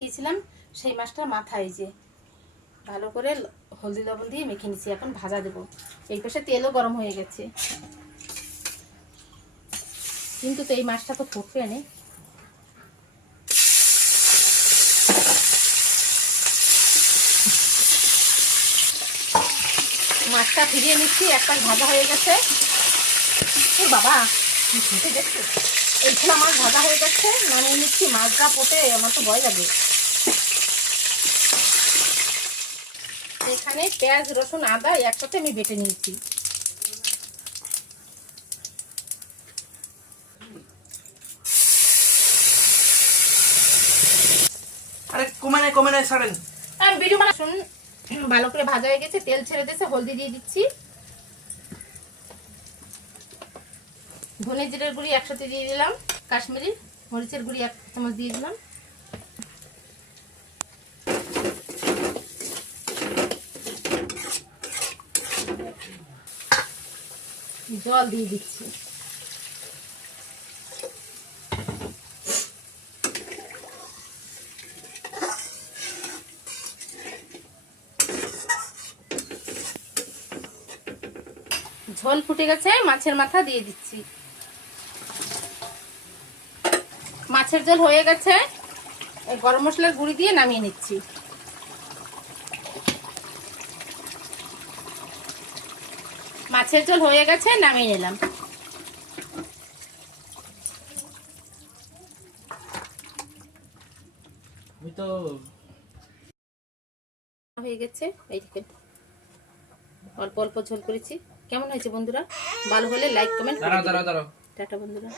দিয়েছিলাম সেই মাছটা মাথায় যে ভালো করে হলদি লবণ দিয়ে মেখে নিচ্ছি। এখন ভাজা দেবো। এই পাশে তেলও গরম হয়ে গেছে, কিন্তু তো এই মাছটা তো ফুটবে না। মাছটা ফিরিয়ে নিচ্ছি, একটা ভাজা হয়ে গেছে। ও বাবা, কি ফুটে গেছে! এইখানে মাছ ভাজা হয়ে গেছে, নামিয়ে নিচ্ছি। মাছটা ফুটে আমার তো ভয় লাগে। এখানে পেঁয়াজ রসুন আদা একসাথে আমি বেটে নিয়েছি। আরে কমে নাই ছাড়েন। আর ভিডিও রসুন ভালো করে ভাজা হয়ে গেছে, তেল ছেড়ে দিয়েছে। হলদি দিয়ে দিচ্ছি, ধনে জিরের গুঁড়ি একসাথে দিয়ে দিলাম, কাশ্মীরি মরিচের গুঁড়ি 1 চামচ দিয়ে দিলাম, জল দিয়ে দিচ্ছি। ঝোল ফুটে গেছে, মাছের মাথা দিয়ে দিচ্ছি। মাছের ঝোল হয়ে গেছে, গরম মশলার গুঁড়ি দিয়ে নামিয়ে নিচ্ছি। মাছের ঝোল হয়ে গেছে, নামিয়ে নিলাম। আমি তো হয়ে গেছে, এই দেখেন অল্প অল্প ঝোল করেছি। কেমন হয়েছে বন্ধুরা? ভালো হলে লাইক কমেন্ট। দাঁড়াও টাটা বন্ধুরা।